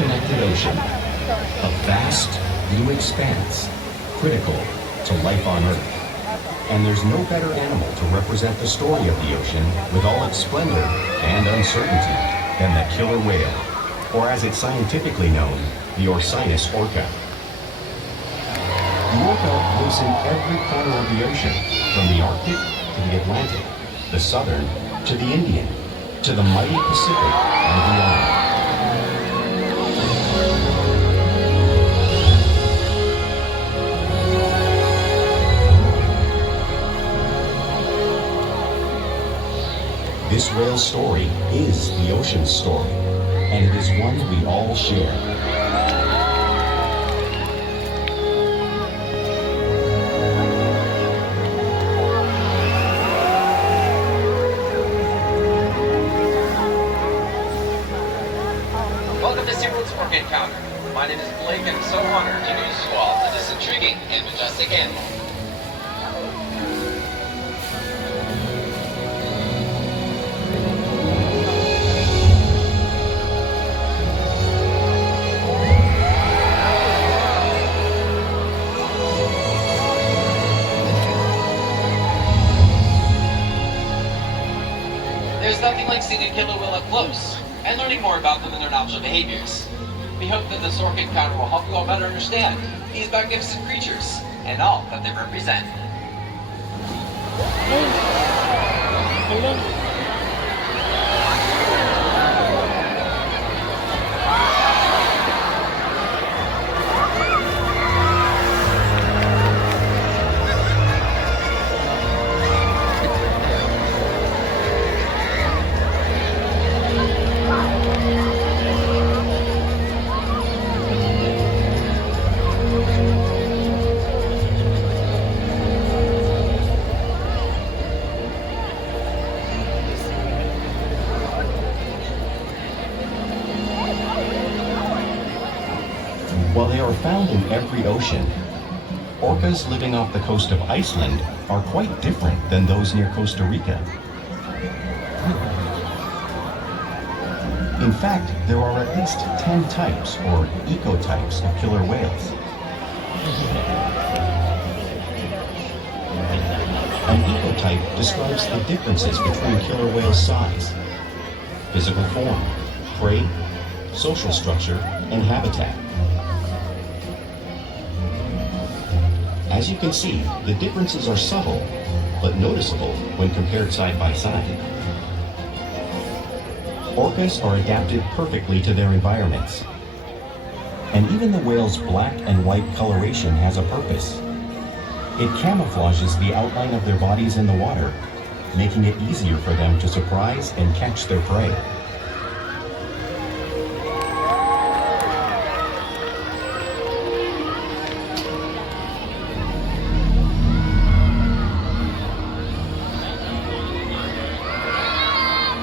interconnected ocean, a vast blue expanse, critical to life on Earth. And there's no better animal to represent the story of the ocean with all its splendor and uncertainty than the killer whale, or as it's scientifically known, the orca. The orca lives in every corner of the ocean, from the Arctic to the Atlantic, the Southern to the Indian, to the mighty Pacific and beyond. This whale's story is the ocean's story, and it is one we all share. Welcome to SeaWorld's Orca Encounter. My name is Blake, and I'm so honored to introduce you all to this intriguing and majestic animal. There's nothing like seeing a killer whale up close and learning more about them and their natural behaviors. We hope that this orca encounter will help you all better understand these magnificent creatures and all that they represent. While they are found in every ocean, orcas living off the coast of Iceland are quite different than those near Costa Rica. In fact, there are at least 10 types, or ecotypes, of killer whales. An ecotype describes the differences between killer whale size, physical form, prey, social structure, and habitat. As you can see, the differences are subtle, but noticeable when compared side by side. Orcas are adapted perfectly to their environments. And even the whale's black and white coloration has a purpose. It camouflages the outline of their bodies in the water, making it easier for them to surprise and catch their prey.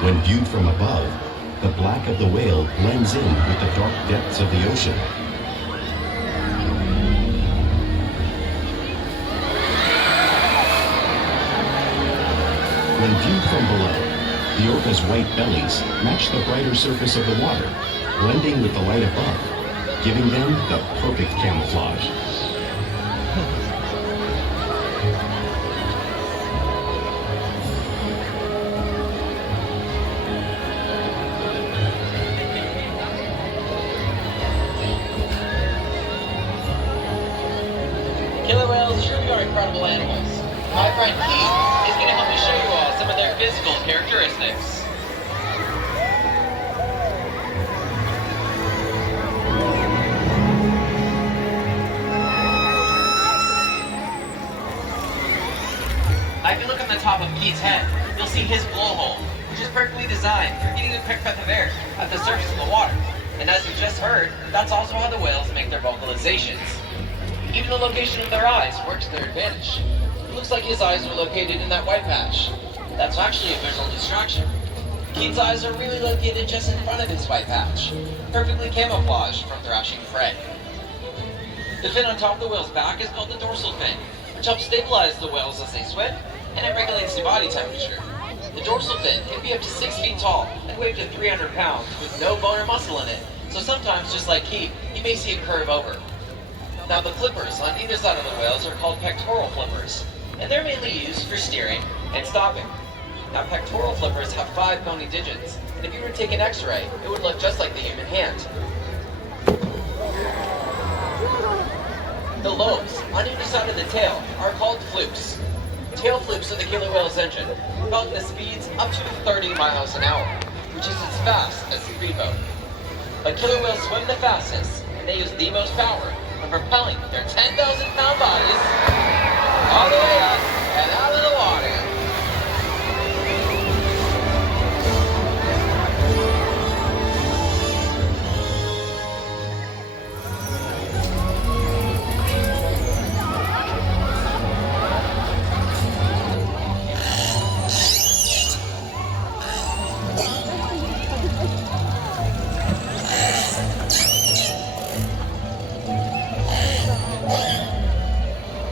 When viewed from above, the black of the whale blends in with the dark depths of the ocean. When viewed from below, the orca's white bellies match the brighter surface of the water, blending with the light above, giving them the perfect camouflage. Killer whales truly are incredible animals. My friend Keith is going to help me show you all some of their physical characteristics. Now if you look on the top of Keith's head, you'll see his blowhole, which is perfectly designed for getting a quick breath of air at the surface of the water. And as you just heard, that's also how the whales make their vocalizations. Even the location of their eyes works to their advantage. It looks like his eyes are located in that white patch. That's actually a visual distraction. Keith's eyes are really located just in front of his white patch, perfectly camouflaged from thrashing prey. The fin on top of the whale's back is called the dorsal fin, which helps stabilize the whales as they swim, and it regulates the body temperature. The dorsal fin can be up to 6 feet tall and weigh up to 300 pounds with no bone or muscle in it, So sometimes, just like he may see a curve over. Now the flippers on either side of the whales are called pectoral flippers, and they're mainly used for steering and stopping. Now pectoral flippers have 5 bony digits, and if you were to take an x-ray, it would look just like the human hand. The lobes on either side of the tail are called flukes. Tail flukes are the killer whale's engine, propelling the speeds up to 30 miles an hour, which is as fast as a speedboat. But killer whales swim the fastest, and they use the most power for propelling their 10,000-pound bodies all the way up and out of the water.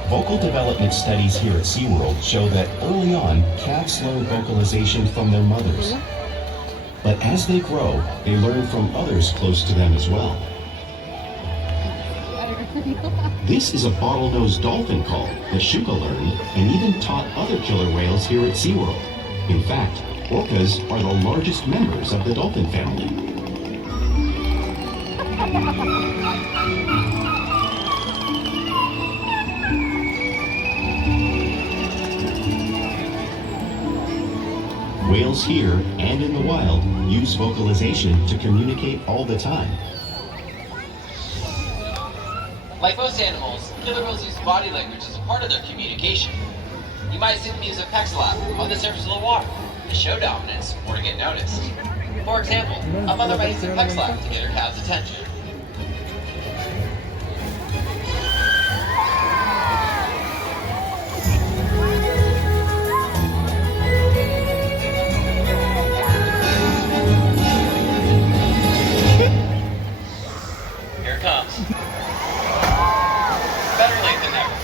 Vocal development studies here at SeaWorld show that early on, calves learn vocalization from their mothers. But as they grow, they learn from others close to them as well. This is a bottlenose dolphin call that Shuka learned and even taught other killer whales here at SeaWorld. In fact, orcas are the largest members of the dolphin family. Whales here and in the wild use vocalization to communicate all the time. Like most animals, killer whales use body language as a part of their communication. You might see them use a peck slap on the surface of the water to show dominance or to get noticed. For example, a mother might use a peck slap to get her calf's attention. Better late than never.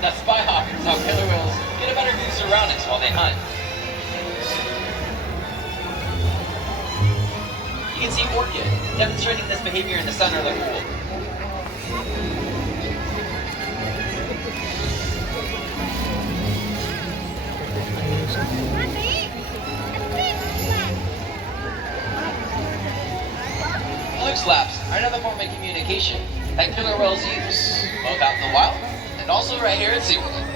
Now spy hopping is how killer whales get a better view of surroundings while they hunt. You can see ORCA demonstrating this behavior in the center of the pool. Fluke slaps are another form of communication that killer whales use, both out in the wild and also right here at SeaWorld.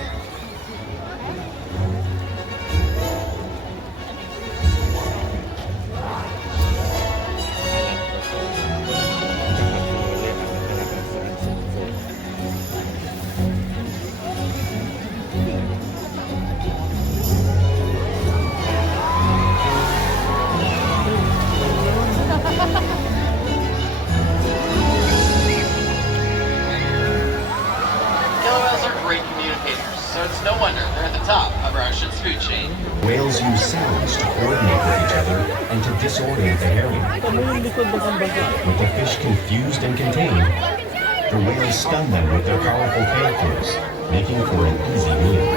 So it's no wonder they're at the top of our ocean's food chain. Whales use sounds to coordinate with each other and to disorient the herring. With the fish confused and contained, the whales stun them with their powerful tail fins, making for an easy meal.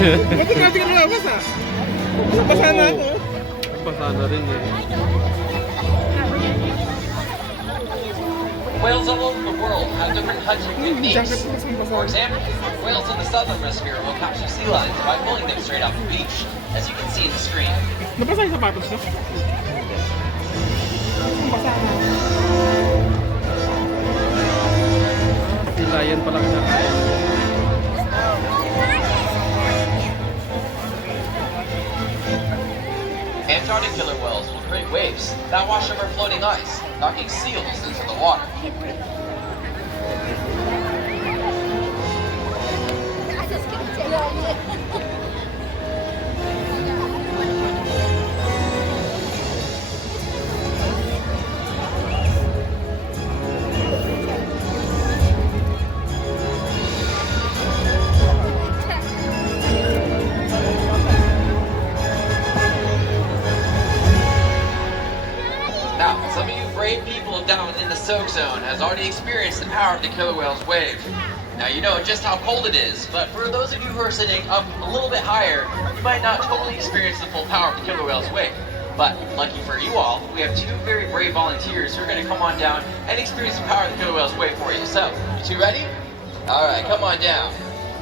Bakit natin ka basa? Basa na ako. Basa na rin eh. Whales all over the world have different hunting techniques. For example, whales in the southern hemisphere will capture sea lions by pulling them straight off the beach, as you can see in the screen. Nabasa yung sapatos na? Basa na. Sila yan pala kinakain. Antarctic killer whales will create waves that wash over floating ice, knocking seals into the water. down in the soak zone has already experienced the power of the killer whale's wave. Now you know just how cold it is, but for those of you who are sitting up a little bit higher, you might not totally experience the full power of the killer whale's wave. But lucky for you all, we have 2 very brave volunteers who are going to come on down and experience the power of the killer whale's wave for you. So, you 2 ready? All right, come on down.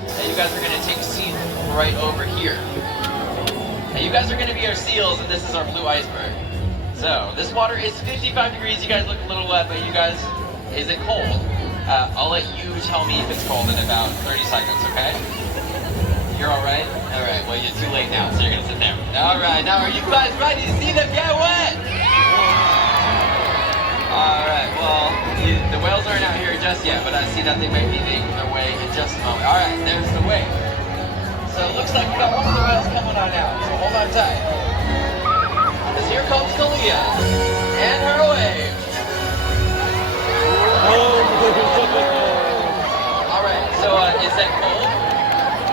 Now you guys are going to take a seat right over here. Now you guys are going to be our seals, and this is our blue iceberg. So, this water is 55 degrees. You guys look a little wet, but you guys, is it cold? I'll let you tell me if it's cold in about 30 seconds, okay? You're all right? All right, well, you're too late now, so you're going to sit there. All right, now are you guys ready to see them get wet? All right, well, the whales aren't out here just yet, but I see that they might be making their way in just a moment. All right, there's the wave. So it looks like we got one of the whales coming on out, so hold on tight. Because here comes Kalia and her wave. All right, so is that cold?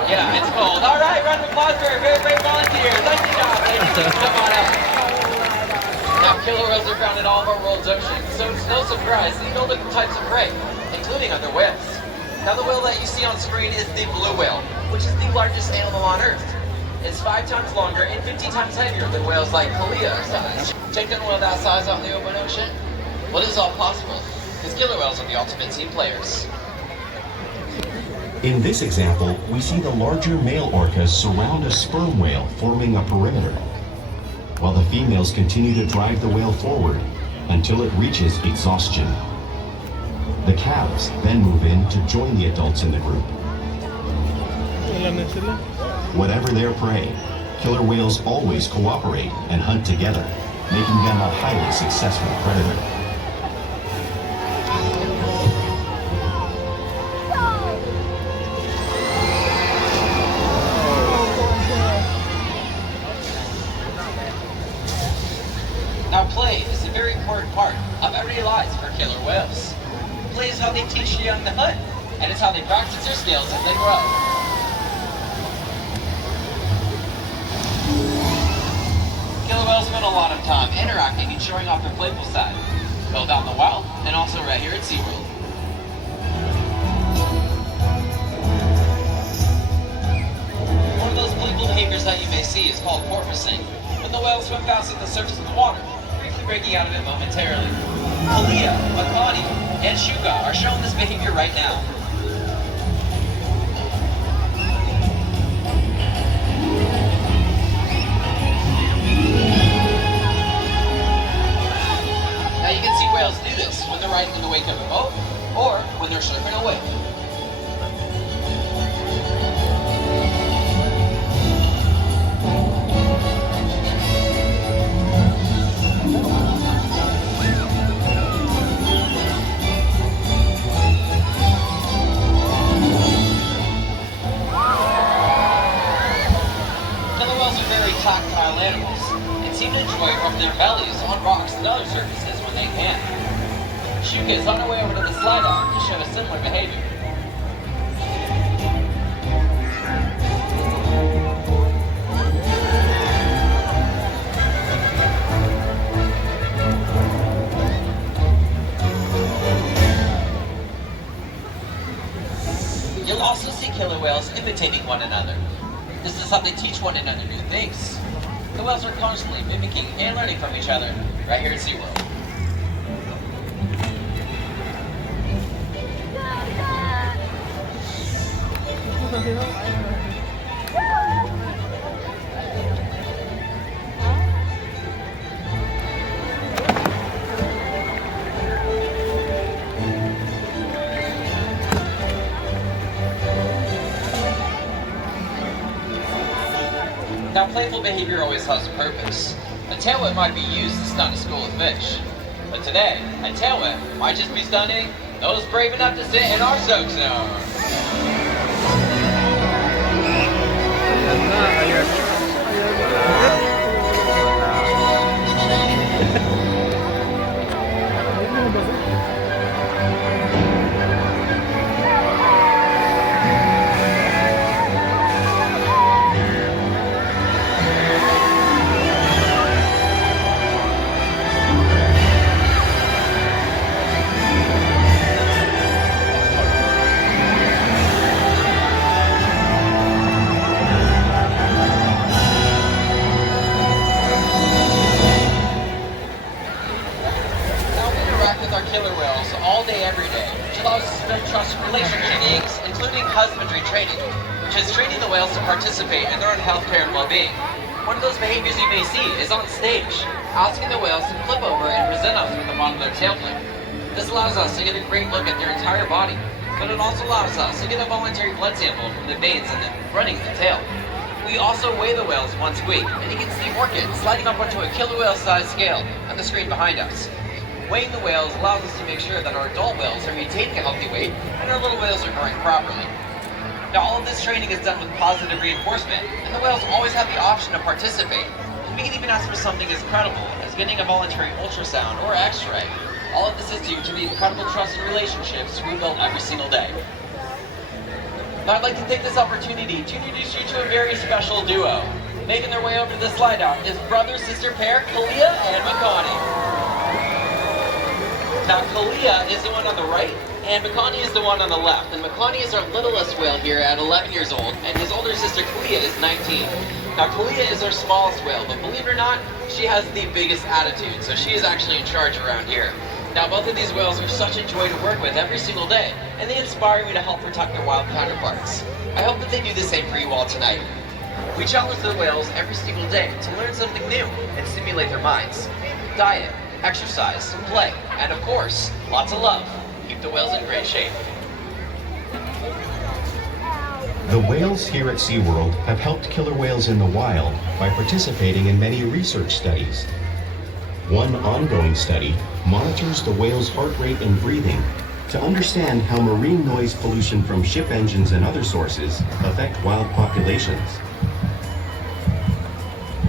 Yeah, it's cold. All right, round of applause for our very brave volunteers. Nice job, ladies. Come on out. Now, killer whales are found in all of our world's oceans, so it's no surprise they build different types of prey, including other whales. Now, the whale that you see on screen is the blue whale, which is the largest animal on Earth. It's 5 times longer and 50 times heavier than whales like Kalia are size. Taking a whale that size out in the open ocean? Well, this is all possible, because killer whales are the ultimate team players. In this example, we see the larger male orcas surround a sperm whale, forming a perimeter, while the females continue to drive the whale forward until it reaches exhaustion. The calves then move in to join the adults in the group. Whatever their prey, killer whales always cooperate and hunt together, making them a highly successful predator. Now play is a very important part of everyday lives for killer whales. Play is how they teach the young to hunt, and it's how they practice their skills as they grow. Killer whales spend a lot of time interacting and showing off their playful side, both out in the wild and also right here at SeaWorld. One of those playful behaviors that you may see is called porpoising, when the whales swim fast at the surface of the water, briefly breaking out of it momentarily. Kalia, Makani, and Shuga are showing this behavior right now. Now you can see whales do this when they're riding in the wake of a boat, or when they're surfing a wave. Tactile animals and seem to enjoy rubbing their bellies on rocks and other surfaces when they can. Shuka is on her way over to the slide dock to show a similar behavior. You'll also see killer whales imitating one another. This is how they teach one another new things. The whales are constantly mimicking and learning from each other right here at SeaWorld. Now, playful behavior always has a purpose. A tail whip might be used to stun a school of fish. But today, a tail whip might just be stunning those brave enough to sit in our soak zone. relation techniques, including husbandry training, which is training the whales to participate in their own healthcare and well-being. One of those behaviors you may see is on stage, asking the whales to flip over and present us with the bottom of their tail flip. This allows us to get a great look at their entire body, but it also allows us to get a voluntary blood sample from the veins and the running of the tail. We also weigh the whales once a week, and you can see Orchid sliding up onto a killer whale size scale on the screen behind us. Weighing the whales allows us to make sure that our adult whales are maintaining a healthy weight and our little whales are growing properly. Now, all of this training is done with positive reinforcement, and the whales always have the option to participate. And we can even ask for something as credible as getting a voluntary ultrasound or x-ray. All of this is due to the incredible trust and relationships we build every single day. Now, I'd like to take this opportunity to introduce you to a very special duo. Making their way over to the slide out is brother-sister pair Kalia and Makani. Now, Kalia is the one on the right, and Makani is the one on the left. And Makani is our littlest whale here at 11 years old, and his older sister Kalia is 19. Now, Kalia is our smallest whale, but believe it or not, she has the biggest attitude, so she is actually in charge around here. Now, both of these whales are such a joy to work with every single day, and they inspire me to help protect their wild counterparts. I hope that they do the same for you all tonight. We challenge the whales every single day to learn something new and stimulate their minds. Diet, exercise, play, and of course, lots of love. Keep the whales in great shape. The whales here at SeaWorld have helped killer whales in the wild by participating in many research studies. One ongoing study monitors the whale's heart rate and breathing to understand how marine noise pollution from ship engines and other sources affect wild populations.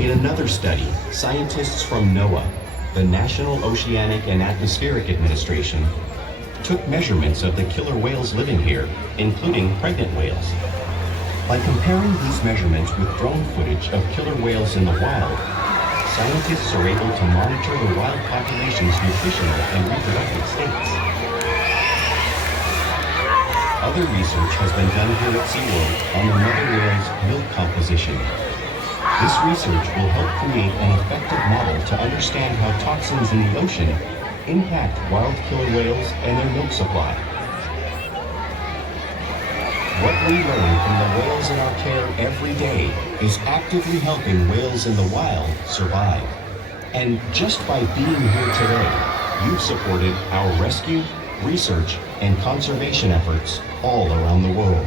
In another study, scientists from NOAA, the National Oceanic and Atmospheric Administration, took measurements of the killer whales living here, including pregnant whales. By comparing these measurements with drone footage of killer whales in the wild, scientists are able to monitor the wild population's nutritional and reproductive states. Other research has been done here at SeaWorld on the mother whale's milk composition. This research will help create an effective model to understand how toxins in the ocean impact wild killer whales and their milk supply. What we learn from the whales in our care every day is actively helping whales in the wild survive. And just by being here today, you've supported our rescue, research, and conservation efforts all around the world.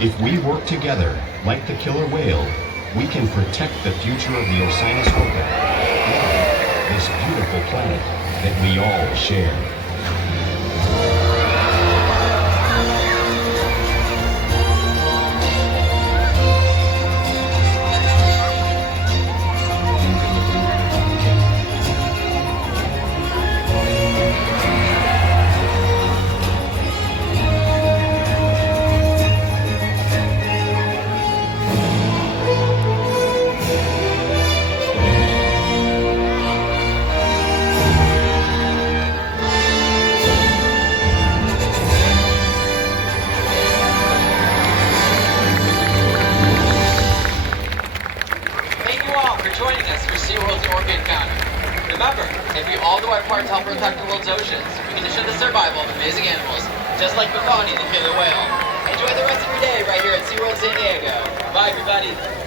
If we work together, like the killer whale, we can protect the future of the ORCA and this beautiful planet that we all share. Joining us for SeaWorld's Orca Encounter. Remember, if we all do our part to help protect the world's oceans, we can ensure the survival of amazing animals, just like Makani the killer whale. Enjoy the rest of your day right here at SeaWorld San Diego. Bye, everybody.